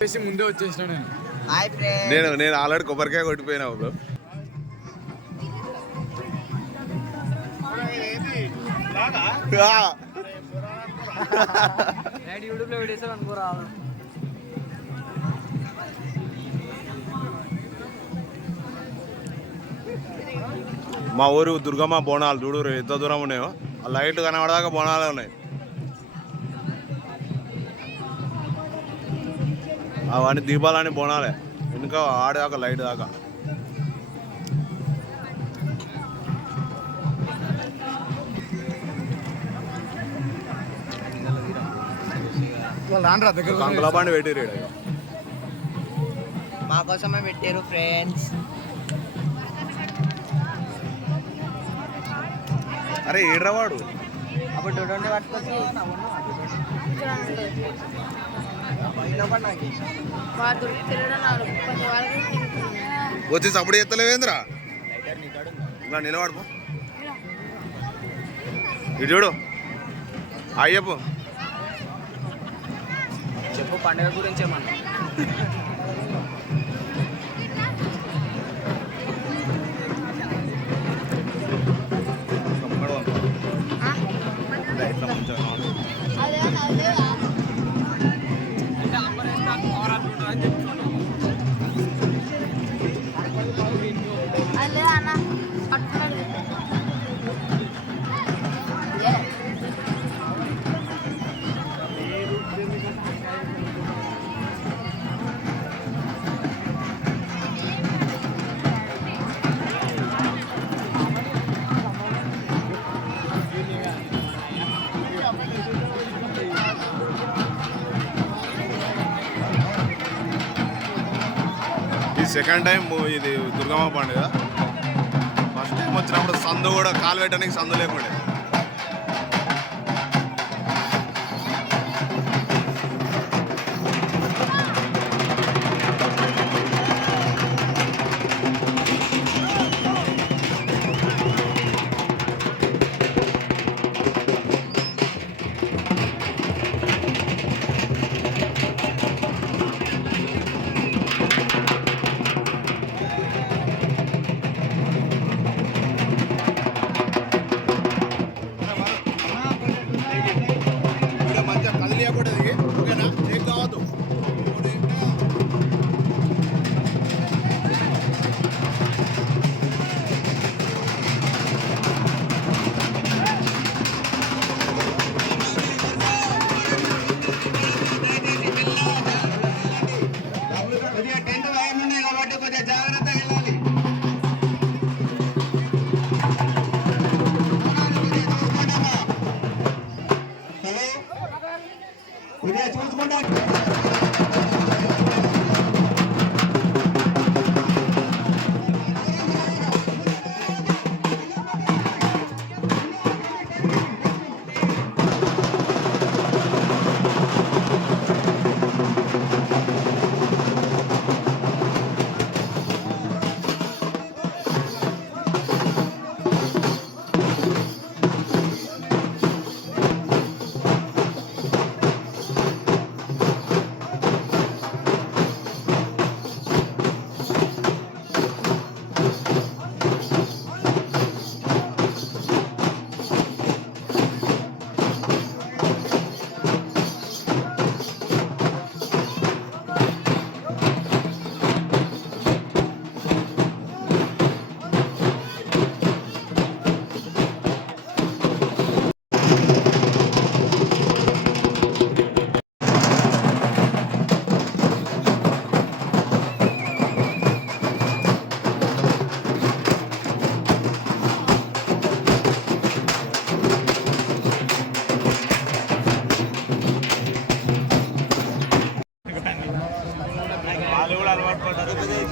ముందే వచ్చేసిన నేను ఆల్రెడీ కొబ్బరికాయ కొట్టిపోయినా బ్రో. మా ఊరు దుర్గమ్మ బోనాలు చూడు ఎంత దూరం ఉన్నాయో, ఆ లైట్ కనబడదాకా బోనాలే ఉన్నాయి. అవన్నీ దీపాలని బోనాలే, ఇంకా ఆడేదాకా లైట్ దాకా. కంకుల బండి పెట్టిరు, మా కోసమే పెట్టారు ఫ్రెండ్స్. అరే ఏడ్రవాడు అప్పుడు డొడ్డు పట్టుకొచ్చి వచ్చి సప్పుడు ఎత్తలేవేంద్రా, ఇలా నిలబడుకో. ఇటు చూడు అయ్యప్పు చెప్పు పండుగ గురించి ఏమన్నా. సెకండ్ టైం ఇది దుర్గమ్మ పండుగ. ఫస్ట్ టైం వచ్చినప్పుడు సందు కూడా కాలు పెట్టడానికి సందు లేకుండే.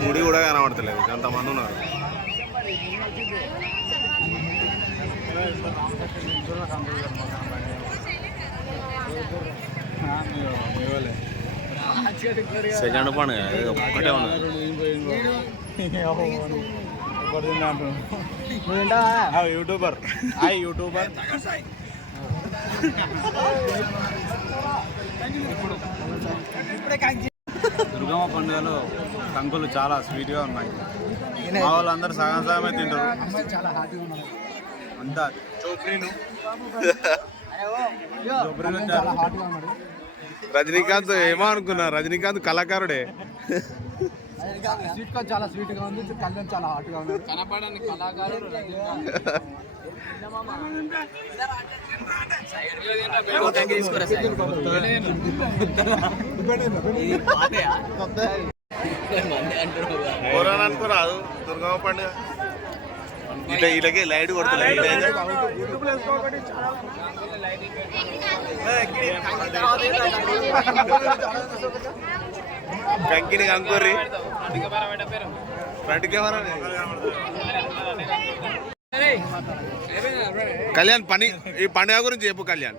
గుడి కూడా కనబడతలేదు, ఎంతమంది ఉన్నారు. సెకండ్ పండుగ ఒక్కటే ఉన్నది. YouTuber hi YouTuber. ఇప్పుడే దుర్గమ్మ పండుగలో కంకులు చాలా స్వీట్గా ఉన్నాయి. మా వాళ్ళందరూ సగం సగమే తింటారు. అంతా చోప్రీలు రజనీకాంత్ ఏమో అనుకున్నా, రజనీకాంత్ కళాకారుడే. స్వీట్ కార్న్ చాలా స్వీట్ గా ఉంది, కళ్యాణ్ చాలా హాట్ గా ఉంది. కనపడని కళాకారుడు కోరాను అనుకోరాదు దుర్గమ్మ పండుగ ఇట్లా ఇలాగే లైట్ కొడుతుంది. కంకిని కంకూరి ఫ్రంట్ కెమెరా. కళ్యాణ్ పని ఈ పండుగ గురించి చెప్పు కళ్యాణ్.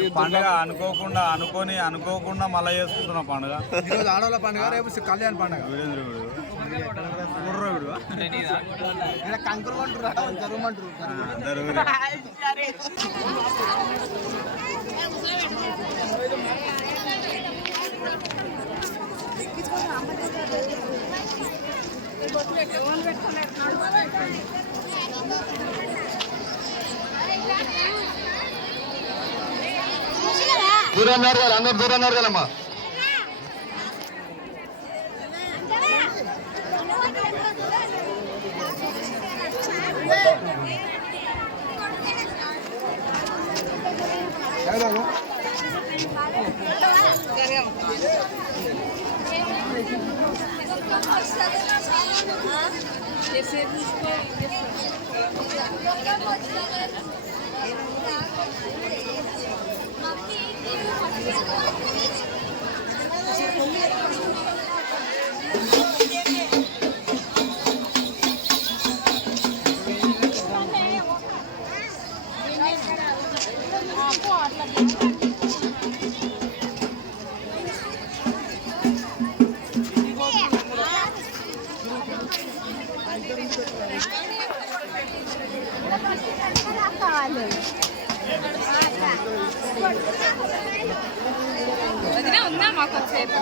ఈ పండుగ అనుకోకుండా మళ్ళీ చేసుకుంటున్న పండుగ. ఈరోజు ఆడవాళ్ళ పండుగ, రేపు కళ్యాణ్ పండుగ. కంకులు కొంటారు, జరుగుమంటారు. దూరం అందరు దూరం కదమ్మా. ఉందా మాకు వచ్చేపు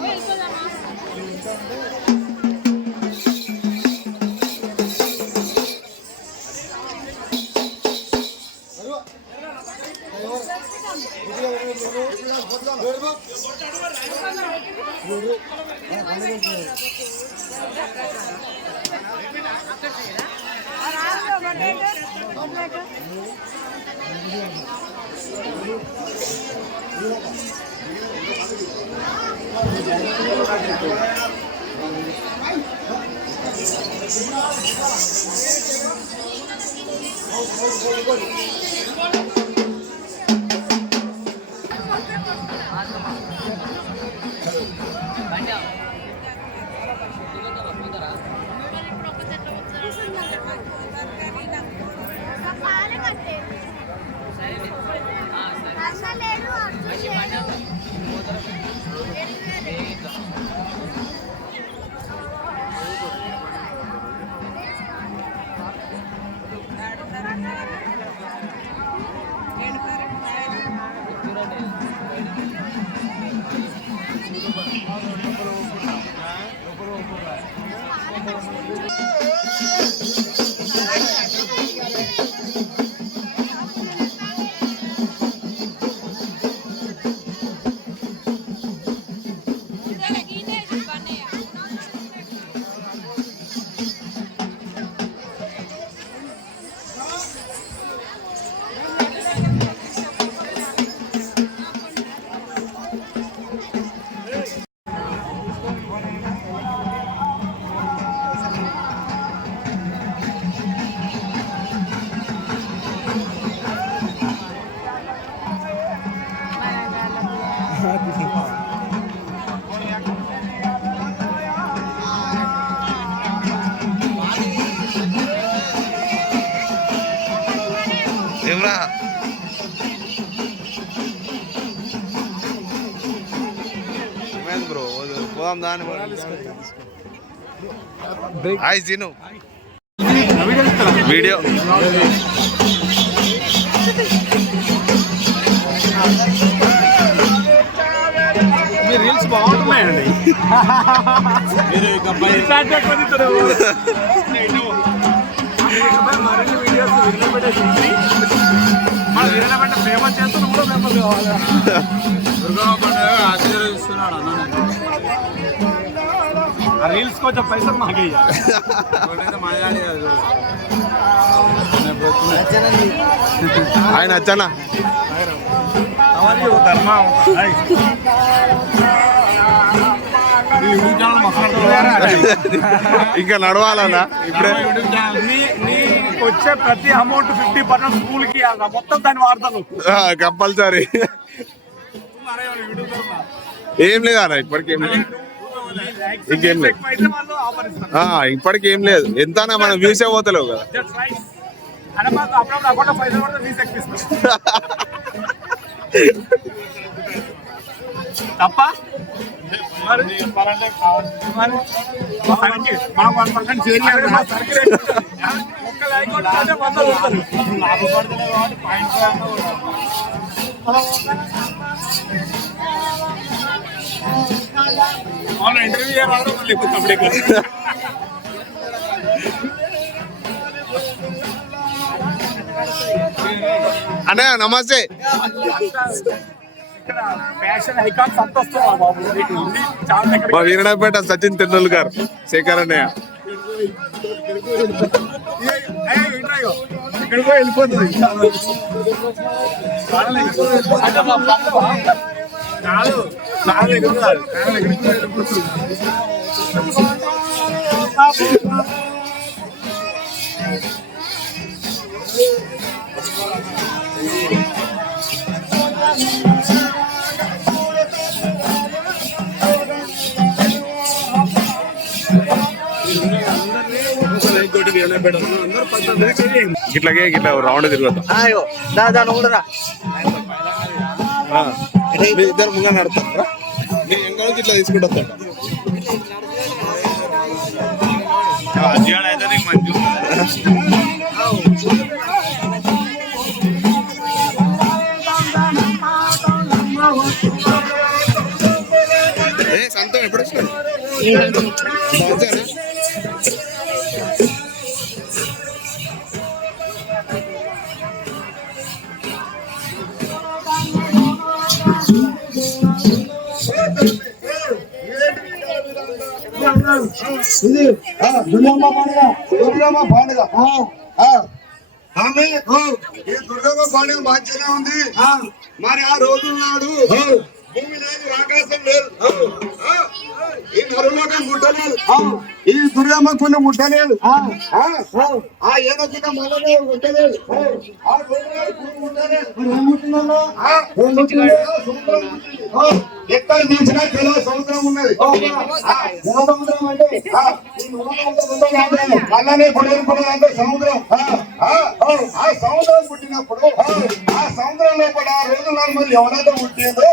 ఏమ్రా బ్రో పోదాం దాని హాయ్ జీను వీడియో మీరు రీల్స్ బాగుంటున్నాయండి. మీరు ఇకపై మరిన్ని వీడియోస్ ఫేమస్ చేస్తే కూడా ఫేమస్ కావాలి. దుర్గమ్మ పండుగ ఆశీర్వదిస్తున్నాడు అన్న. ఆ రీల్స్ కొంచెం పైసలు మాకే మాయాడి కాదు ఆయన వచ్చానా ఇంకా నడవాలన్నా ఇప్పుడే. వచ్చే ప్రతి అమౌంట్ 50% స్కూల్ కి మొత్తం దాన్ని వాడతాను కంపల్సరీ. ఏం లేదా ఇప్పటికేం లేదు, ఇంకేం లేదు, ఇప్పటికేం లేదు. ఎంత మనం వ్యూసే పోతలేవు కదా. తప్ప మనం 1% చేయలేదు. ఇంటర్వ్యూ అన్నయ్య నమస్తే. మా వీరనాపేట సచిన్ తెండూల్కర్, శేఖర్ అన్నయ్య. ఇక్కడికో వెళ్ళిపోతుంది. ఇట్లాగే ఇట్లా రౌండ్ తిరుగుతాం. ఇద్దరు ముందు నడతారా, ఇట్లా తీసుకుంటా. అయితే నీకు మంచి సంతం ఎప్పుడు వచ్చినాడు. ఇది దుర్గమ్మ పండుగ. దుర్గమ్మ పండుగ ఈ దుర్గమ్మ పండుగ మంచిగానే ఉంది. మరి ఆ రోజుల నాడు భూమి లేదు, ఆకాశం లేదు, ఈ నరులోకం ముట్టలేదు, ఈ దుర్గమ్మ కొన్ని ముట్టలేదు, ఆ ఏదొచ్చిన మొదలే ముట్టలేదు, ఆ ఎక్కడ తీసినా జల సముద్రం ఉన్నది. జల సముద్రం అంటే అలానే పొడవుకున్నదంటే సముద్రం. ఆ సముద్రం పుట్టినప్పుడు ఆ సముద్రం లోపల ఆ రోజుల మరి ఎవరైతే పుట్టిందో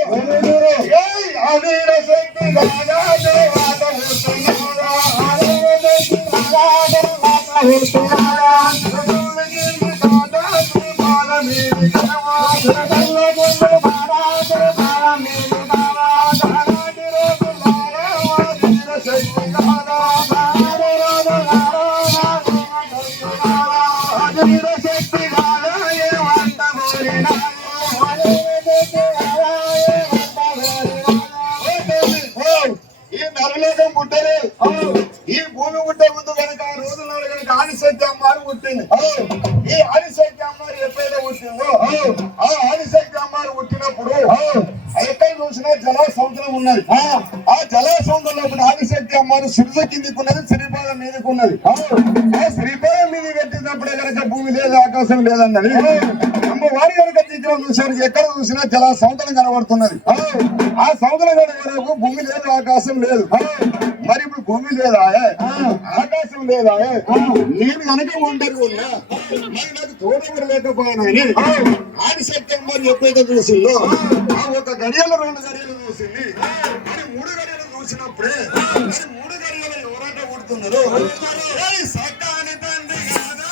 ఈ నరలోకం పుట్టలేదు. ఈ భూమి పుట్టే ముందు కనుక ఆ రోజుల్లో కనుక ఆదిశక్తి అమ్మారు పుట్టింది. ఈ ఆదిశక్తి అమ్మారు ఎప్పుడైతే పుట్టిందో ఆ ఆదిశక్తి అమ్మారు పుట్టినప్పుడు ఎక్కడ చూసినా జల సముద్రం ఉన్నది. ఆ జల సముద్రంలో ఆదిశక్తి అమ్మారు సిరిజ కిందికి ఉన్నది, శ్రీపాదం మీదకి ఉన్నది. ఆ శ్రీపాదం మీద పెట్టినప్పుడే కనుక భూమి లేదు, ఆకాశం లేదన్నది. అమ్మవారి కనుక చిత్రం చూసారు, ఎక్కడ చూసినా జల సముద్రం కనబడుతున్నది. ఆ సముద్రం కనుక భూమి లేదు, ఆకాశం లేదు. మరి ఇప్పుడు భూమి లేదా, ఆకాశం లేదా, నేను కనుక ఒంటరి ఉన్నా, మరి నాకు తోడెవరు లేకపోయినాని ఆదిశక్తి మరి ఎప్పుడైతే చూసిందో ఆ ఒక గడియలు 2 గడియలు చూసింది. మరి 3 గడియలు చూసినప్పుడే మరి 3 గడియలు ఎవరంటే పుడుతున్నారు. సకాని తండ్రి కాదా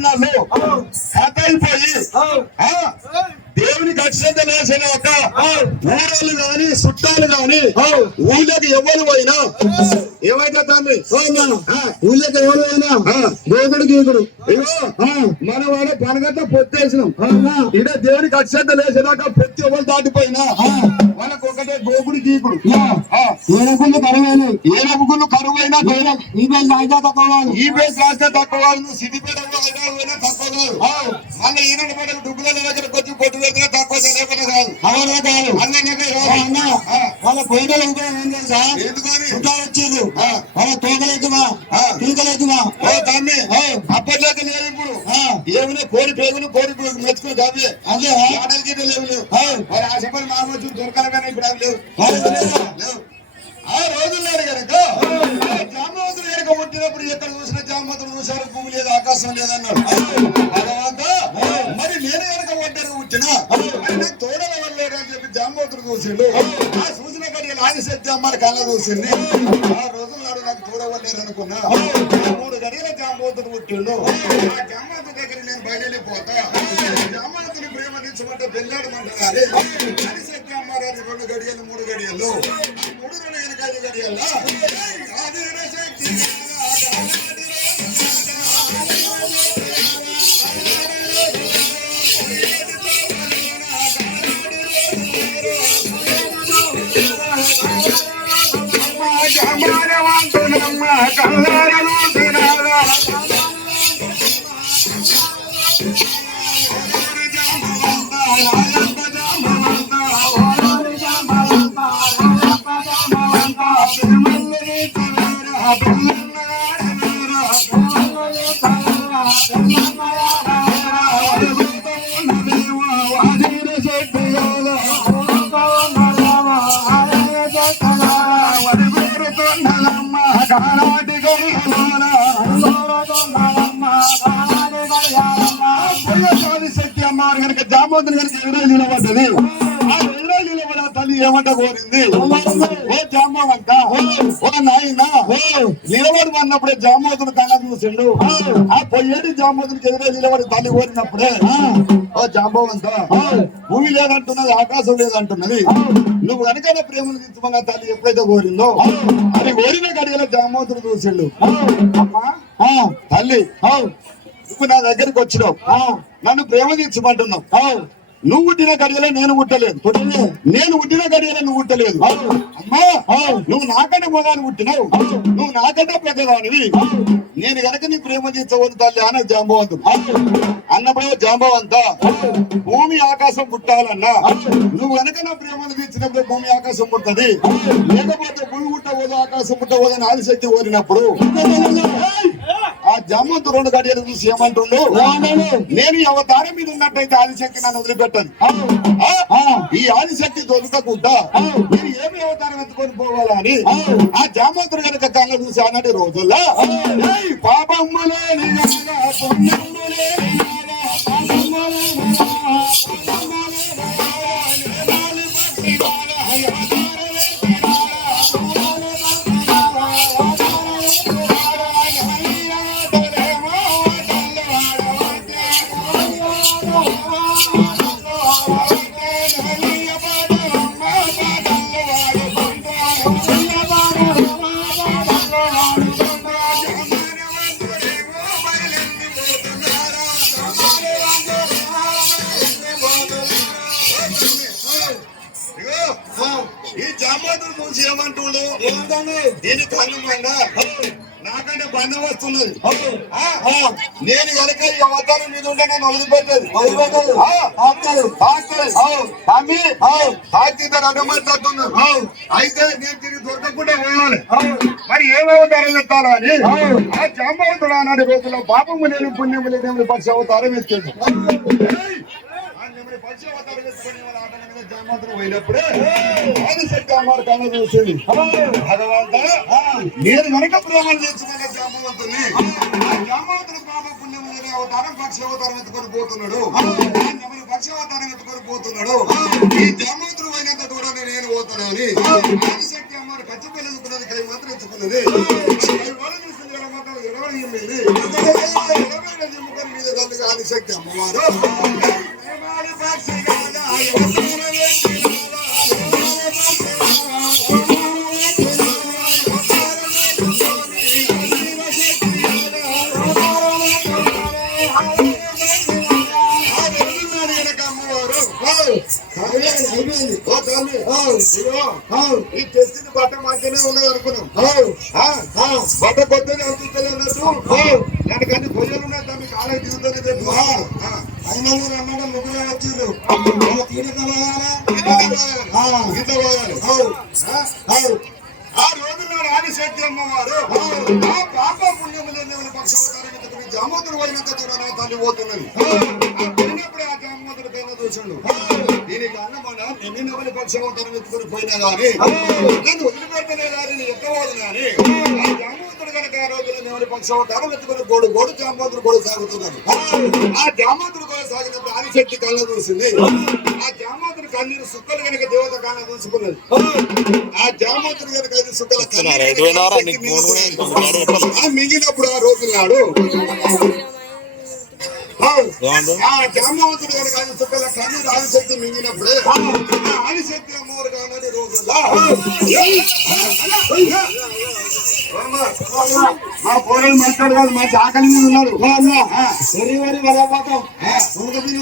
జనాలు కథ అయిపోయి దేవునికి అక్షంత లేచిన ఒక ఊరోళ్ళు గాని చుట్టాలు గాని ఊళ్ళకి ఎవరు పోయినా ఏమైతే తమ్మి ఊళ్ళకి ఎవరు పోయినా దేవుడు గీకుడు ఇగో మన వాడ పనగంతా పొత్తేసినాం ఇడ దేవునికి అక్షంత లేచినాక ప్రతి ఎవరు దాటిపోయినా మనకు ఒకటే గోకుడు గీకుడు ఏనపుళ్ళు కరువైనా ఈ బేస్ రాస్తే తక్కువ నువ్వు సిద్దిపేట పోయినా తక్కువ కాదు మళ్ళీ ఈనాడు పడ డుబ్బుల దగ్గరకు వచ్చి పొట్టు పెడితే తక్కువ లేకుండా కాదు వాళ్ళ పోయిన ఎందుకని వచ్చేది వాళ్ళ తోకలేకుమా పీకలేకుమా తమ్మి అప్పట్లోకి లేదు ఇప్పుడు ఏమైనా కోడి పేగులు కోడి మెచ్చుకుని దాబి అదే ఆటలు గిట్ట లేవు మరి ఆ చెప్పని మామూలు దొరకాలమైనా ఇప్పుడు అవి లేవు ఆ రోజుల్లో కనుక జామవంతుడు కనుక పుట్టినప్పుడు ఎక్కడ చూసినా జామవంతుడు చూసారు భూమి లేదు ఆకాశం లేదన్నాడు భగవంతా మరి నేను కనుక ఒంటరిగా పుట్టినా నాకు తోడల వల్ల అని చెప్పి జామవంతుడు చూసిండు ఆ చూసిన కడిగి ఆది శక్తి అమ్మారి కళ్ళ చూసింది ఆ రోజుల నాడు నాకు తోడవలేరు అనుకున్నా 3 గడియల జామవంతుడు పుట్టిండు ఆ జామవంతుడి దగ్గర నేను బయలుపోతా జామవంతుని ప్రేమనించమంటే పెళ్ళాడమంటున్నారు ఆది శక్తి అమ్మారి 2 గడియలు 3 గడియలు 3 వెనక 5 గడియల్లో శక్తి అమ్మారు కనుక జామవంతుని కనుక ఎదురు నిలబడ్డది ఆ ఎదురు నిలబడి తల్లి ఏమంట కోరింది ఓ జామవంత ఓ నాయన నిలబడి అన్నప్పుడే జామవంతుడు కళ్ళ చూసిండు ఆ పొయ్యేటి జామవంతునికి ఎదురు నిలబడి తల్లి కోరినప్పుడే ఓ జాంబవంత భూమి లేదంటున్నది ఆకాశం లేదంటున్నది నువ్వు కనుక ప్రేమను తీర్చుకున్న తల్లి ఎప్పుడైతే కోరిందో అది కోరిన గడియల జామవంతుడు చూసిండు అమ్మా తల్లి నువ్వు నా దగ్గరికి వచ్చినావు నన్ను ప్రేమ తీర్చమంటున్నావు నువ్వు పుట్టిన గడియలో నేను పుట్టలేదు నేను పుట్టిన గడియలో నువ్వు పుట్టలేదు అమ్మా నువ్వు నాకంటే మొగాన్ని పుట్టినావు నువ్వు నాకంటే పెద్దదానివి నేను కనుక నీ ప్రేమ తీర్చవద్దు తల్లి అన్న జాంబవంతుడు అన్నప్పుడే జాంబవంత భూమి ఆకాశం పుట్టాలన్నా నువ్వు కనుక నా ప్రేమను తీర్చినప్పుడు భూమి ఆకాశం పుట్టది లేకపోతే భూమి పుట్టబోదు ఆకాశం పుట్టబోదు అని ఆదిశక్తి కోరినప్పుడు ఆ జాంబవంతుడు 2 గడియలు చూసి ఏమంటుండు నేను అవతారం మీద ఉన్నట్టయితే ఆదిశక్తి నన్ను వదిలిపెట్టను ఈ ఆదిశక్తి దొరకకుండా నేను ఏమి అవతారం ఎత్తుకొని పోవాలా అని ఆ జాంబవంతుడు కనుక కళ్ళ చూసి అన్నటి రోజుల్లో పాపమ్మలే ఈ జాంబవంతుడు చూసి ఏమంటుండు దీని కళ్ళు మండ నాకంటే బంధం వస్తున్నది నేను కనుక ఈ అవతారం మీద ఉంటే నన్ను వదిలిపెట్టేది అయితే నేను తిరిగి దొరకకుండా పోవాలి మరి ఏం అవతారం ఎత్తాలో అని ఆ జాంబవంతుడు ఆనాటి రోజుల్లో పాపము లేని పుణ్యము లేని పక్షి అవతారం ఎత్తాడు పక్షి అవతారం ఎత్తుకుని వాళ్ళ ఆటల మీద జాంబవంతుడు పోయినప్పుడే ఆదిశక్తి అమ్మారు కళ్ళ చూసింది భగవంత నేను కనుక ప్రేమలు తెచ్చుకున్న జాంబవంతుని ఆ జాంబవంతుడు పాప పుణ్యం లేని అవతారం పక్షి అవతారం ఎత్తుకొని పోతున్నాడు పక్షి అవతారం ఎత్తుకొని పోతున్నాడు ఈ జాంబవంతుడు పోయినంత కూడా నేను పోతాను అని ఆదిశక్తి అమ్మారు కచ్చి పెళ్ళుకున్నది కై మాత్రం ఎత్తుకున్నది 20 మీద అమ్మవారు ప్రేమాని పక్షిగా ఈ తెచ్చిన బట్ట మంచిగానే ఉన్నది అనుకున్నాం బట్ట కొత్తనే అవుతుంది అన్నట్టు దానికన్నీ పొయ్యలు ఉన్నాయి దాన్ని కాలేజ్ దిగుతుందని చెప్పు అయినా రమ్మడం ముగ్గురే వచ్చిండ్రు గీత పోయాలి ఆ రోజుల్లో ఆదిశక్తి అమ్మవారు ఆ పాప పుణ్యములు పక్షావతారం జామోతుడు పోయినంత దూరం తల్లి పోతున్నది పోయినప్పుడే ఆ జామోతుడు కన్నా చూసిండు దీనికి అన్నమాట నిన్న పక్షావతారం ఎత్తుకుని పోయినా గానీ నన్ను వదిలిపెట్టలేదని ఎక్కబోదు గానీ ఆ జామోతుడు కనుక ఆ రోజుల్లో నెమలి పక్షావతారం ఎత్తుకుని గోడు జామోతుడు కూడా సాగుతున్నాడు ఆ జామోతుడు కూడా సాగినప్పుడు ఆదిశక్తి కళ్ళ చూసింది ఆ జామోతుడు కన్నీరు సుక్కలు కనుక దేవత కళ్ళ చూసుకున్నది ఆ జామోతుడు కనుక సుక్కల మిగిలినప్పుడు ఆ రోజు నాడు ఆ జామవంతుడు కనుక ఆయన సుక్కల కన్నీరు ఆదిశక్తి మింగినప్పుడే ఆదిశక్తి అమ్మవారు కానని రోజుల్లో మా పోరాలు మాట్లాడదు మా చాకలి మీద ఉన్నారు వాళ్ళే పోతాం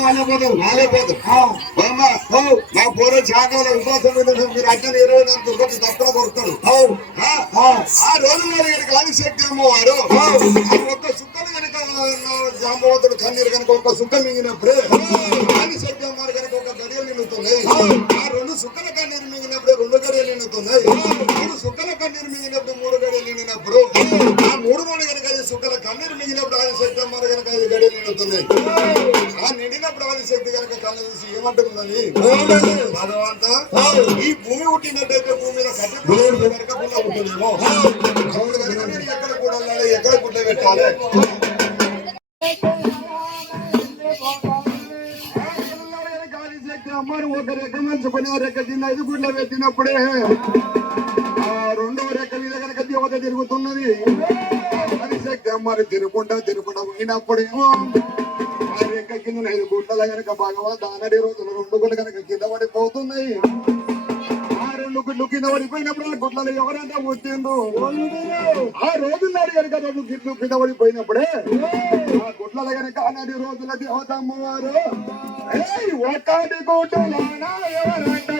వాళ్ళే పోతాం వాళ్ళే పోతాం మా పోరాలు చాకల విశ్వాసం మీరు అట్లా 24 రూపాయలు తప్పన కొడతాడు ఆ రోజుల్లో కనుక ఆదిశక్తి అమ్మవారు ఒక్క సుక్కలు కనుక జాంబవంతుడు కన్నీరు కనుక ఒక్క సుక్క మింగినప్పుడే ఆదిశక్తి అమ్మవారు కనుక ఒక గడియలు నిండుతున్నాయి ఆ 2 సుక్కల కన్నీరు మింగినప్పుడే 2 గడియలు నిండుతున్నాయి 3 సుక్కల కన్నీరు మింగినప్పుడు 3 గడియలు నిండినప్పుడు ఆ 3 కనుక సుక్కల కన్నీరు మింగినప్పుడు ఆదిశక్తి అమ్మవారు కనుక 5 గడియలు నిండుతున్నాయి ఆ నిండినప్పుడు ఆదిశక్తి కనుక కళ్ళు చూసి ఏమంటుందని భగవంతా ఈ భూమి పుట్టినట్టయితే భూమి మీద కట్టి కనకకుండా ఉంటుందేమో కనుక నేను ఎక్కడ కూడా ఎక్కడ గుడ్డ పెట్టాలి అమ్మారు ఒక రెక్క మంచుకొని ఆ రెక్క కింద 5 గుడ్ల పెట్టినప్పుడే ఆ 2వ రెక్క మీద కనుక దేవత తిరుగుతున్నది ఆదిశక్తి అమ్మారు తిరుగుకుంటా పోయినప్పుడేమో ఆ రెక్క కింద 5 గుడ్ల కనుక భగవంత్ ఆనడి రోజులు 2 గుడ్లు కనుక కింద పడిపోతున్నాయి ఆ 2 గుడ్లు కింద పడిపోయినప్పుడు ఆ గుడ్లలో ఎవరంతా పుట్టిండ్రు ఆ రోజున్నాడు కనుక 2 గుడ్లు కింద పడిపోయినప్పుడే ఆ గుడ్లలో కనుక ఆనడి రోజుల దేవత అమ్మవారు ఒకటి గుడ్డులోనా ఎవరంట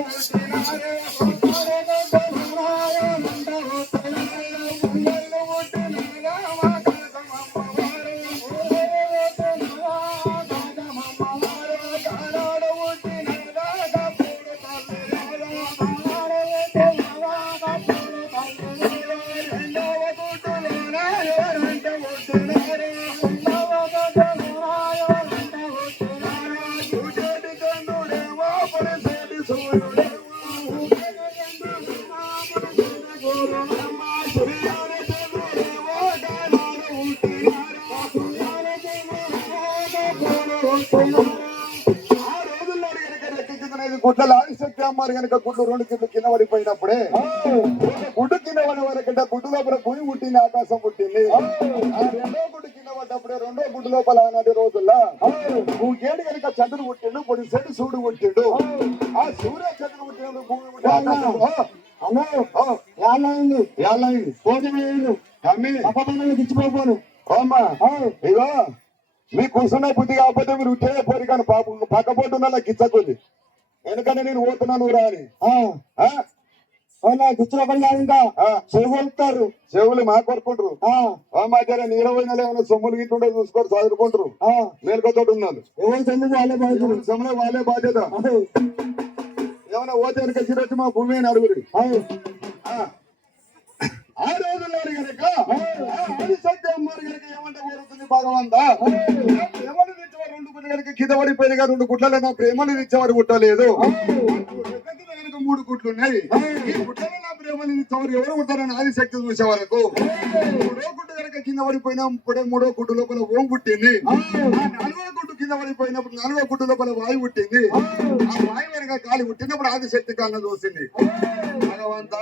గుడ్డలు ఆదిశక్తి అమ్మారు కనుక గుడ్లు 2 కింద కింద పడిపోయినప్పుడే గుడ్డు కింద పడే వరకంటే గుడ్డు లోపల భూమి పుట్టింది ఆకాశం పుట్టింది ఆ 2వ గుడ్డు కింద పడ్డప్పుడే 2వ గుడ్డు లోపల ఆనాటి రోజుల్లో ఏడు కనుక చంద్రుడు పుట్టిండు పొడి సెడు సూడు పుట్టిండు ఆ సూర్య చంద్రుడు పుట్టినప్పుడు భూమి పుట్టింది అమ్మా ఇగో మీ కూర్చున్న బుద్ధి కాకపోతే మీరు ఉద్యోగపోరు కానీ పక్కపోతున్నా గిచ్చకొద్ది ఎందుకంటే నేను పోతున్నాను రాని గిచ్చినప్పుడు చెవులుతారు చెవులు మా కొరుకుంటారు మా జర నీరవైన ఏమైనా సొమ్ములు గిట్టుండే చూసుకొని చదువుకుంటారు మేలుకతోటి ఉన్నాను సొమ్ములు వాళ్ళే బాధ్యత ఏమైనా ఓతే వెనక మా భూమి అని అడుగురు ఆ రోజుల్లో కనుక ఆదిశక్తి అమ్మారు కనుక ఏమంటే కోరుతుంది భగవంతా ప్రేమలు తెచ్చేవారు 2 గుడ్లు కనుక కింద పడిపోయినగా 2 గుడ్లలో నా ప్రేమలు తెచ్చేవారు గుట్టలేదు కనుక 3 గుడ్లు ఉన్నాయి ఈ గుడ్లలో నా ప్రేమలు తెచ్చేవారు ఎవరు ఉంటారని ఆదిశక్తి చూసే వరకు 3వ గుడ్డు కనుక కింద పడిపోయినా ఇప్పుడే 3వ గుడ్డు లోపల ఓం పుట్టింది 4వ గుడ్డు కింద పడిపోయినప్పుడు 4వ గుడ్డు లోపల వాయువు పుట్టింది. ఆ వాయువు వెనక గాలి పుట్టినప్పుడు ఆదిశక్తి కళ్ళ చూసింది. భగవంత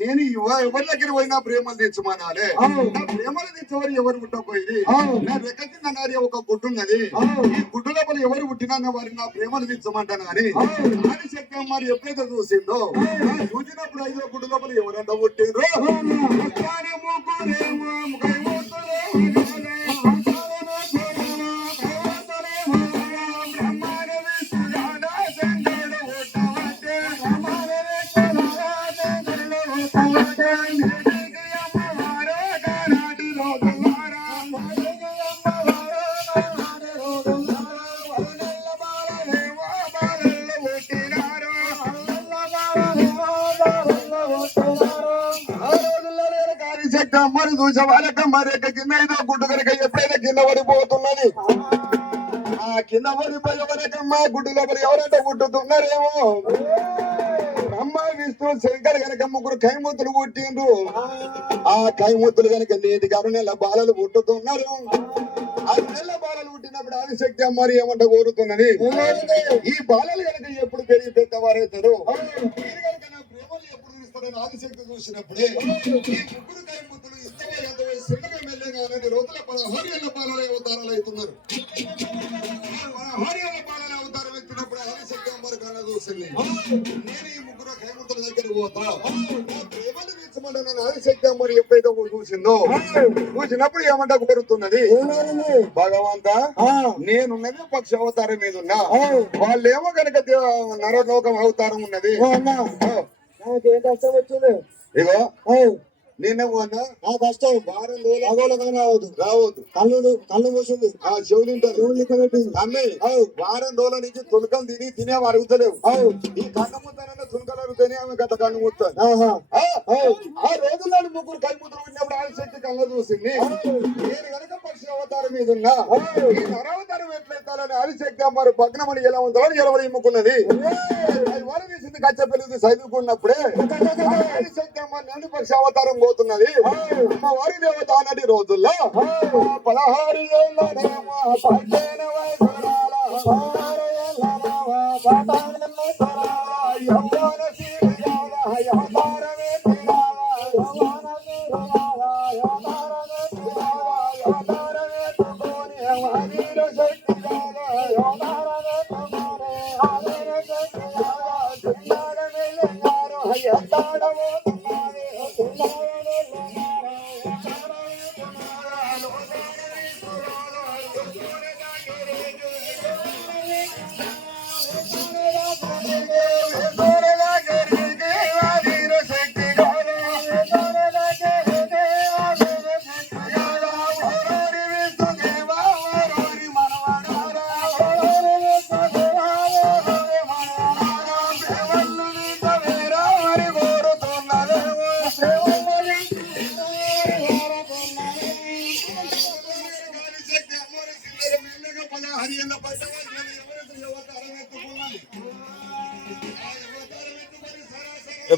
నేను ఎవరి దగ్గర పోయినా ప్రేమలు తెచ్చుమనాలే. నా ప్రేమలు తెచ్చేవారు ఎవరు పుట్టపోయింది. నా రెక్క కింద నాది ఒక గుడ్డు ఉన్నది. ఈ గుడ్డు లోపల ఎవరు పుట్టినా వారి నా ప్రేమలు తెచ్చమంటాను అని ఆదిశక్తి అమ్మారు ఎప్పుడైతే చూసిందో చూసినప్పుడు 5వ గుడ్డు లోపల ఎవరంట పుట్టిండ్రు. మరి చూసే వాళ్ళక మరి కింద 5వ గుడ్డు కనుక ఎప్పుడైతే కింద పడిపోతున్నది. ఆ కింద పడిపోయే వరకమ్మా గుడ్డు లోపల ఎవరైతే పుట్టుతున్నారేమో బ్రహ్మ విష్ణు శంకర్ కనుక ముగ్గురు కైమూతులు పుట్టిండ్రు. ఆ కైమూతులు కనుక నేటి గారు నెల బాలలు పుట్టుతున్నారు. ఆ నెల బాలలు పుట్టినప్పుడు ఆదిశక్తి అమ్మారి ఏమంట కోరుతున్నది. ఈ బాలలు కనుక ఎప్పుడు పెరిగి పెద్దవారైతారు మీరు కనుక నా ప్రేమలు ఎప్పుడు తీస్తారని ఆదిశక్తి చూసినప్పుడే ఈ ముగ్గురు కైమూతులు రోజుల 16 ఏళ్ల పాలన అవతారాలు అవుతున్నారు. 16 ఏళ్ల పాలన అవతారం ఎత్తినప్పుడు ఆదిశక్తి అమ్మారి కళ్ళ చూసింది. నేను ఈ ముగ్గురు కైమూతుల దగ్గరికి పోతా ప్రేమలు తీర్చమంటే నన్ను ఆదిశక్తి అమ్మారి ఎప్పుడైతే చూసిందో చూసినప్పుడు ఏమంట కోరుతున్నది. భగవంత నేనున్నది పక్ష అవతారం మీద ఉన్నా వాళ్ళేమో కనుక నరలోకం అవతారం ఉన్నది. ఇగో నిన్న నా కష్టం వారం రోజులు అగోళంగా రావద్దు కళ్ళు మూసింది. ఆ చెవులు అమ్మి వారం రోజుల నుంచి తునకలు తినే అరుగుతలేవు. ఈ కన్ను ముద్దనన్నా తునకలు అరుగుతానే ఆమె గత కన్ను ముత్తాను. ఆ రోజుల్లో ముగ్గురు కైముద్రలు ఉన్నప్పుడు ఆదిశక్తి కళ్ళ చూసింది. నేను కనుక పక్షి అవతారం మీద ఉన్నా ఈ నరావతారం ఎట్లయితాలని ఆదిశక్తి అమ్మారు భగ్నమని ఎలా ఉందని ఎలవరి ఇమ్ముకున్నది. వర తీసింది గచ్చ పెళ్లి చదువుకున్నప్పుడే ఆదిశక్తి అమ్మారు నేను పక్షి అవతారం పోతున్నది. మా వారి దేవత నడి రోజుల్లో 16 ఏళ్ళ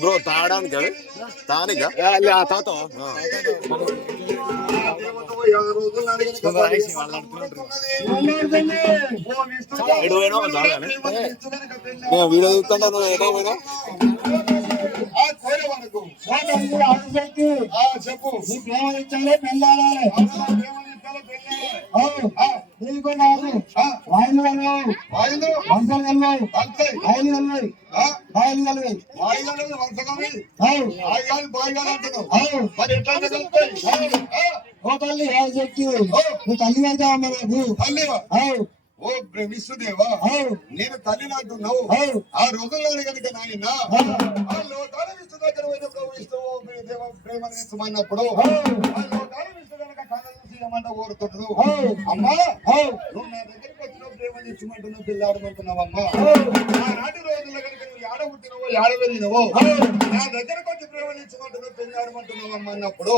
బ్రో తాగడానికి తానిక తాత వీడియో చూస్తుంటా నువ్వు ఏదో పోయినా చెప్పు నీకు నాకు వాయిలు తల్లి అవుతావా నాకు ఓ విష్ణుదేవా నేను తల్లి నాటున్నావు. ఆ రోజుల్లోనే కనుక నాయన ఆ లోకాల విష్ణు దగ్గర పోయినప్పుడు విష్ణువు దేవ ప్రేమను ఇష్టమన్నప్పుడు ఆ లోకాల విష్ణు కనుక కళ చూసి ఏమంట కోరుతున్నాడు. అమ్మా నువ్వు నా దగ్గరికి వచ్చినావు ప్రేమను ఇష్టమంటున్నావు పిల్లాడమంటున్నావమ్మా. ఆనాటి రోజుల్లో కనుక నువ్వు ఏడ పుట్టినవో ఏడ వెళ్ళినవో నా దగ్గరకు వచ్చి ప్రేమను ఇష్టమంటున్నావు పిల్లాడమంటున్నావమ్మా అన్నప్పుడు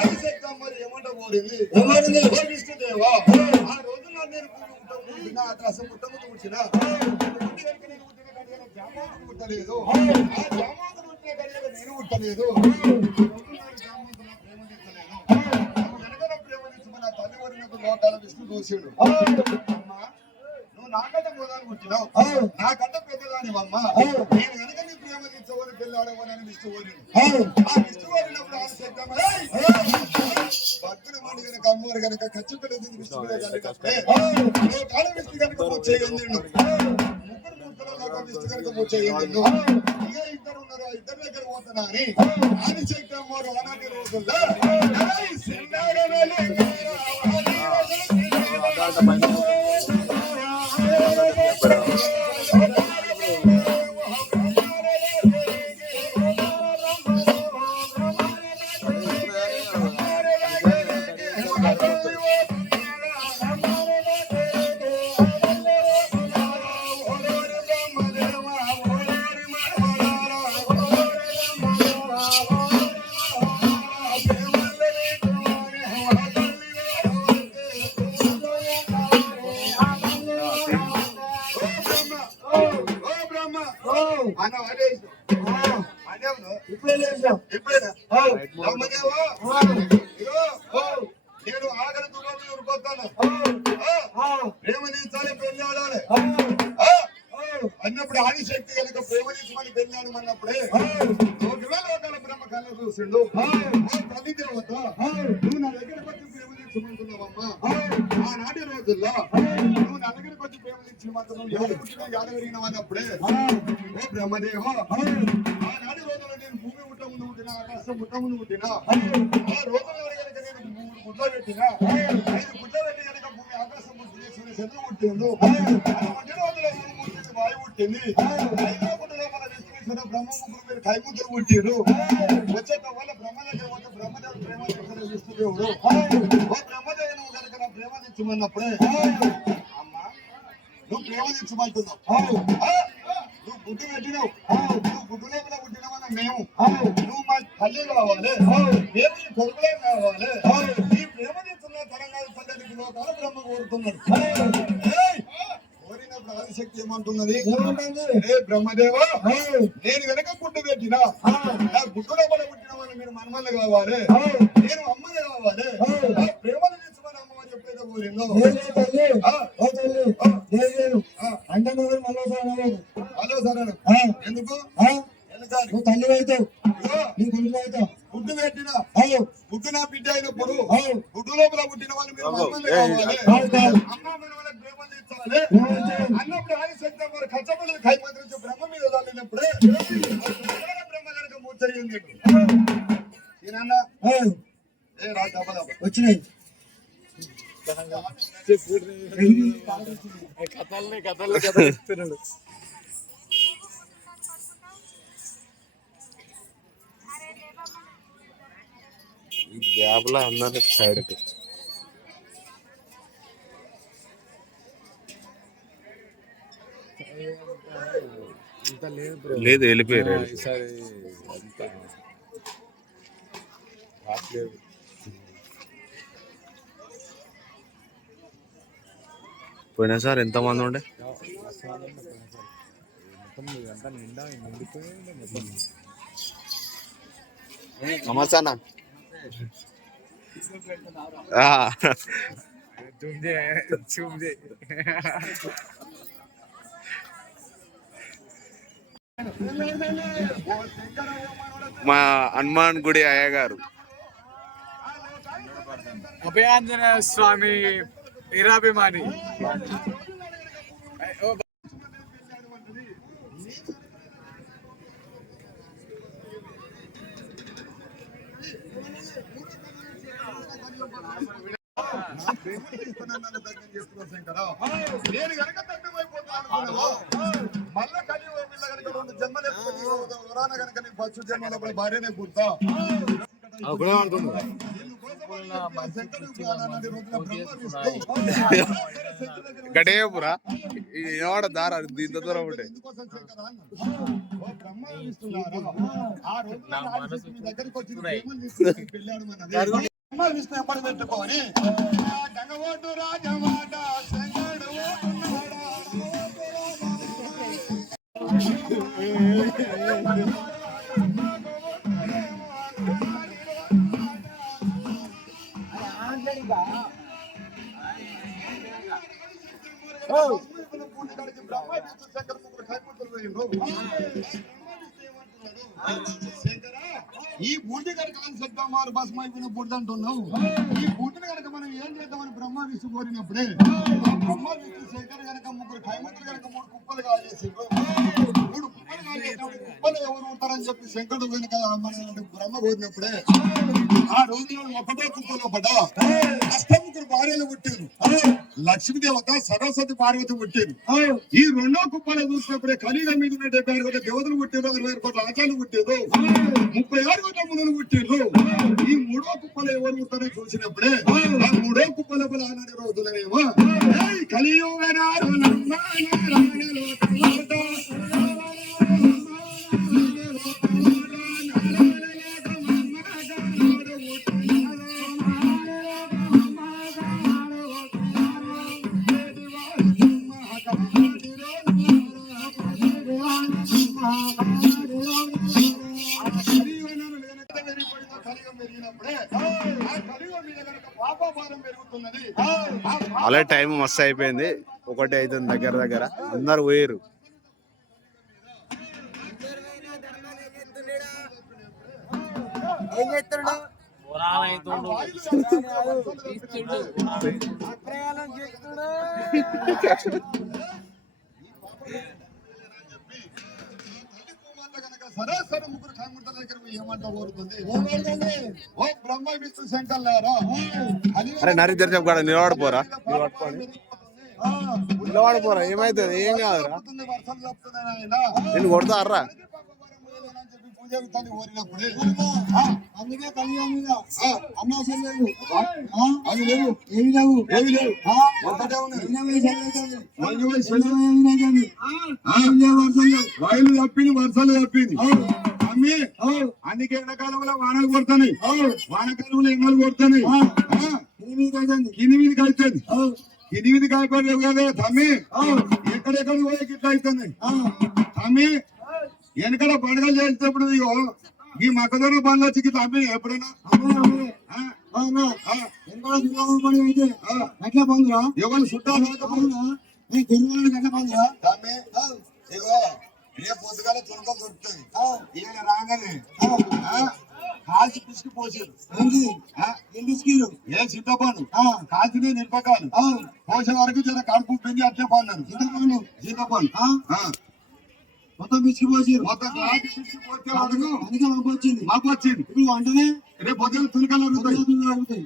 ఆదిశక్తి మరి ఏమంట కోరింది విష్ణుదేవా ఆ రోజుల్లో నేను ఆకాశం ముట్టముట్టు పుట్టిన జామాతులు పుట్టలేదు. ఆ జామాతులు పుట్టిన కడిగ నేను పుట్టలేదు. ప్రేమ తీసుకోలేదు ప్రేమ తీసుకోమని తల్లి వరినకు లోకాల విష్ణు దోషుడు. గొప్పదాన్ని పుట్టినావు నాకంటే పెద్దదానివమ్మ నేను కనుక నీ ప్రేమ తీసుకోవాలి పెళ్ళాడవని విష్ణుకోరి ఆ విష్ణుకోరినప్పుడు ఆశక్తమ్మ భక్తులు మండి కనుక అమ్మవారు కనుక ఖర్చు పెట్టేది విష్ణు కాల విష్ణు కనుక వచ్చేయండి ముగ్గురు మూర్తులలో విష్ణు కనుక వచ్చేయండి ఇక ఇద్దరు ఉన్నారు ఇద్దరు దగ్గర పోతున్నా అని ఆదిశక్తి అమ్మవారు ఆనాటి రోజుల్లో నేను ఆగలి దుబాబు ఊరుకోతాను ప్రేమనించాలి పెళ్ళాడాలి అన్నప్పుడు ఆదిశక్తి కనుక ప్రేమనించమని పెళ్ళాడు అన్నప్పుడే లోకాల బ్రహ్మ కళ్ళ చూసిండు తల్లి దేవత నువ్వు నా దగ్గరకు వచ్చి ప్రేమనించమంటున్నావమ్మా ఆనాటి రోజుల్లో నువ్వు నా దగ్గరకు వచ్చి ప్రేమనించమంటు నువ్వు ఎవరు పుట్టినా యాదవరిగినావు అన్నప్పుడే ఓ బ్రహ్మదేవ ఆనాటి రోజుల్లో నేను భూమి ముట్ట ముందు పుట్టినా ఆకాశం ముట్ట ముందు పుట్టినా ఆ రోజుల్లో కనుక నేను 3 గుడ్లు పెట్టినా 5 గుడ్లు పెట్టి కనుక భూమి ఆకాశం పుట్టింది చంద్రుడు పుట్టిండు మధ్య రోజుల్లో పుట్టింది వాయు పుట్టింది 5వ గుడ్డలో మన విష్ణు బ్రహ్మ ముగ్గురు మీరు కైముద్దులు పుట్టిరు వచ్చేట వల్ల బ్రహ్మ దగ్గర పోతే బ్రహ్మదేవుడు ప్రేమ చేసిన విష్ణుదేవుడు ఓ బ్రహ్మదేవుడు నువ్వు కనుక నా ప్రేమ తెచ్చమన్నప్పుడే అమ్మా నువ్వు ప్రేమ తెచ్చమంటున్నావు నువ్వు గుడ్డు పెట్టినావు నువ్వు గుడ్డు లోపల పుట్టినావన్న మేము నువ్వు మా తల్లి కావాలి మేము నీ కొడుకులే కావాలి నీ ప్రేమ తెచ్చున్న తెలంగాణ తల్లికి లోకాల బ్రహ్మ కోరుతున్నాడు కోరినప్పుడు ఆదిశక్తి ఏమంటున్నది ఏ బ్రహ్మదేవ నేను కనుక గుడ్డు పెట్టినా నా గుడ్డు లోపల పుట్టినవన్న మీరు మనమల్ని కావాలి నేను అమ్మని కావాలి ప్రేమను తెచ్చుమని అమ్మవారు ఎప్పుడైతే కోరిందో అంటే హలో సార్ ఎందుకు నువ్వు తల్లి అవుతావు నీ గుడ్డు అవుతావు గుడ్డు పెట్టినా గుడ్డు నా బిడ్డ అయినప్పుడు గుడ్డు లోపల పుట్టిన వాళ్ళు మీరు అమ్మ మన వాళ్ళకి ప్రేమ తీర్చాలి అన్నప్పుడు ఆదిశక్తి వారు కచ్చబడి కైమంత్రించి బ్రహ్మ మీద వదిలినప్పుడే బ్రహ్మ కనుక మూర్చయింది వచ్చినాయి కథలు చెప్తున్నాడు గ్యాప్ లో అందరు సైడ్ లేదు వెళ్ళిపోయారు పోయినా సార్ ఎంతమంది ఉండే నమస్తే అన్న మా హనుమాన్ గుడి అయ్య గారు అభయాంజనేయ స్వామి వీరాభిమాని నేను కనుక తగ్గిపోతాను మళ్ళా కలిగి పిల్ల కనుక 2 జన్మలు ఎవరైనా కనుక నీ ఫస్ట్ జన్మలో భార్యనే పుడతా గడేపురా ఏవాడ దారా దీంతో దూరం ఉంటే విష్ణు ఎప్పటి పెట్టుకొని గంగవోటు రాజమాట బూటి కాడికి బ్రహ్మ విష్ణు శంకర ముగ్గురు కైముతులు పోయిండ్రు. శంకరా, ఈ బూటి కనుక శబ్దమారు భస్మ అయిపోయిన బూటి అంటున్నావు. ఈ బూటిని కనుక మనం ఏం చేద్దామని బ్రహ్మ విష్ణు కోరినప్పుడే ఆ బ్రహ్మ విష్ణు శంకర్ కనుక ముగ్గురు కైముతులు కనుక 3 కుప్పలు కాజేసిండ్రు. 3 కుప్పలు కాజేసినప్పుడు కుప్పలు ఎవరు ఉంటారని చెప్పి శంకరుడు కనుక మన బ్రహ్మ కోరినప్పుడే ఆ రోజులో ఒకటే కుప్పలో పడ్డ అష్టముఖుడు భార్యలు పుట్టారు. లక్ష్మీదేవత సరస్వతి పార్వతి పుట్టారు. ఈ 2వ కుప్పలో చూసినప్పుడే కలియుగం మీద 76 కోట్ల దేవతలు పుట్టారు, 60 కోట్ల ఆచార్యులు పుట్టారు, 36 కోట్ల మునులు పుట్టారు. ఈ 3వ కుప్పలో ఎవరు పుట్టారో చూసినప్పుడే ఆ 3వ కుప్పలో ఆనాడు రోజులనేమో కలియుగ అలా టైం మస్తు అయిపోయింది, 1 అవుతుంది దగ్గర అందరు పోయారు. ఏం చేస్తున్నాడు? సరాసరి ముగ్గురు కాముడితల దగ్గర ఏమంటా కోరుతుంది? ఓ బ్రహ్మ విష్ణు శంకర్లారా, అరే నరి తెరిచాం కాడ నిలబడిపోరా, నిలబడిపోరా, ఏమైతుంది? ఏం కాదురా, వర్షాలు చెప్తున్నాయి ఆయన నేను కొడతారా. అందుకే కలియుగం మీద అన్నాసం లేవు, అవి లేవు, ఏమి లేవు, ఏమి లేవు, ఒకటే వాయులు తప్పింది, వర్షాలు తప్పింది. అమ్మి అందుకే ఎండాకాలంలో వానలు కొడతాయి, వానకాలంలో ఎండలు కొడతాయి, కింది మీద కలుతుంది, కింది మీద కాయపడలేవు కదా తమ్మి. ఎక్కడెక్కడికి పోయి ఇట్లా అవుతున్నాయి తమ్మి. వెనకడ పండుగలు చేసేటప్పుడు ఈ మొక్కజొన్న పనులు వచ్చి తమ్మి ఎప్పుడైనా ఎట్లా పందురా ఎవరు చుట్టాలు ఎట్లా పందురా తమ్మి. ఇగో రేపు పొద్దుగాల తునకలు దొరుకుతుంది, ఈయన రాగానే కాల్చి పిసికి పోసారు. ఏ చింతపండు కాల్చిన నింపకాలు పోసే వరకు జర కడుపు పిండి అట్లే పన్నారు. చింతపండు మొత్తం పిసికిపోసారు, మొత్తం కాల్చి పిసికిపోతే వరకు అందుకే మాకు వచ్చింది. ఇప్పుడు వంటనే రేపు పొద్దున తునకలు అడుగుతాయి.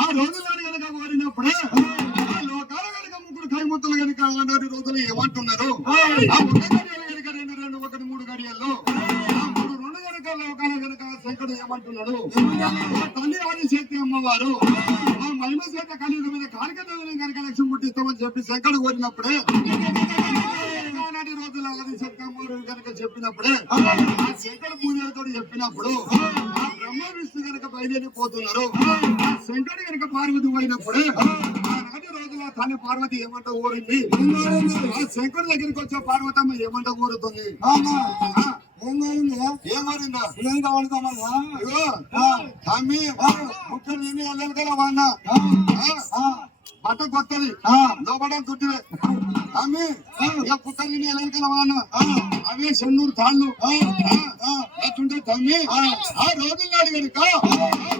ఆ రోజుల్లో కనుక కోరినప్పుడే ఆ లోకాల కనుక ముగ్గురు కైముత్తులు కనుక అలాంటి రోజులు ఏమంటున్నారు? ఆ 1 గడియలు కనుక 2 1 3 గడియల్లో 2 కనుక లోకాల కనుక శంకరుడు ఏమంటున్నాడు? తల్లి ఆదిశక్తి అమ్మవారు ఆ మహిమ చేత కలియుగ మీద కాళికాదేవిని కనుక లక్ష్యం పుట్టిస్తామని చెప్పి శంకరుడు కోరినప్పుడే ఆనాటి రోజుల్లో ఆదిశక్తి అమ్మవారు కనుక చెప్పినప్పుడే ఆ శంకర పూజలతో చెప్పినప్పుడు ఆ బ్రహ్మ విష్ణు కనుక బయలుదేరిపోతున్నారు. ఆ శంకరుడు కనుక పార్వతి పోయినప్పుడే ఆనాటి రోజుల తల్లి పార్వతి ఏమంట ఊరింది. ఆ శంకరుడు దగ్గరికి వచ్చే పార్వతమ్మ ఏమంట ఊరుతుంది? ఏమారిందా తమ్మి ముఖ్యం నేను వెళ్ళాను కదా వాడిన బట్ట కొత్తది లోపల తుట్టివే తమ్మి ఇక కుక్కలు నేను వెళ్ళాను కదా వాడిన అవే చెన్నూరు తాళ్ళు అట్టుంటే తమ్మి ఆ రోజుల్లాడు కనుక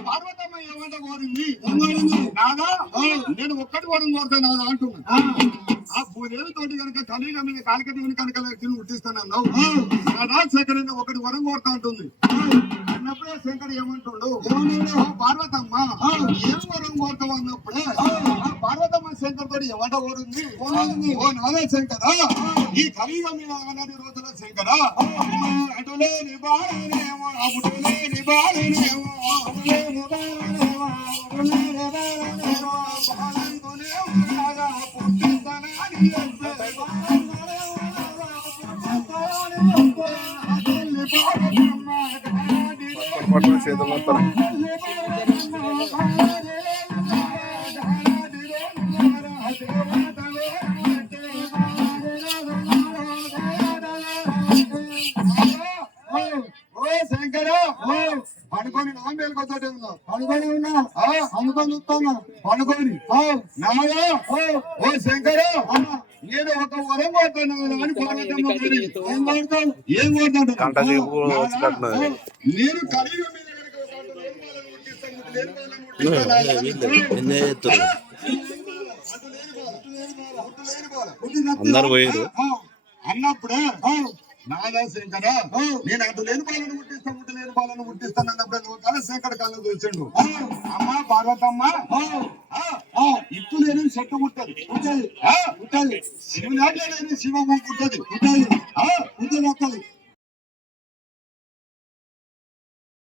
పార్వతమ్మ ఏమంట కోరింది? నాదా నేను ఒక్కటి వరం కోరుతాను నాదా అంటున్నా. ఆ భూదేవి తోటి కనుక కలియుగ మీద కాళికాదేవిని కనుక పుట్టిస్తానన్నావు నాదా శంకరుని ఒకటి వరం కోరుతా ఉంటుంది అన్నప్పుడే శంకర్ ఏమంటుండు? పార్వతమ్మ ఏం వరం కోరుతావు అన్నప్పుడే పార్వతమ్మ శంకర్ తోటి ఏమంట కోరింది? ఓ నాదా శంకరా, ఈ కలియుగ మీద అన్నది రోజుల శంకరా అటులే నిబాడనేమో అటులే నిబాడనేమో అటులే నిబాడనేమో అటులే నిబాడనేమో చేతులు మొత్తం పడుకొని నా మేలుకొచ్చాటే ఉన్నా, పడుకొని ఉన్నా అనుకొని చూస్తాను పడుకొని నాగా ఓ శంకర నేను ఒక వరం కోరుతున్నాను అని పార్వతమ్మ కోరింది. ఏం కోరుతాడు? గంట సేపు వచ్చినట్టున్నది. నేను కలియుగ మీద కనుక ఒక అంత లేని వాళ్ళని పుట్టిస్తాను, ఇంత లేని వాళ్ళని పుట్టిస్తాను. అందరు పోయారు. అన్నప్పుడే నాగశేఖర నేను అటు లేని పాలను పుట్టిస్తాను, ఇటు లేని పాలను పుట్టిస్తాను అన్నప్పుడు కళశేఖర కళ్ళు చూసిండు. అమ్మ పార్వతమ్మ ఇట్టు లేని చెట్టు పుట్టదు, పుట్టది శివునాట్లే లేని శివము పుట్టది, పుట్టది వస్తుంది.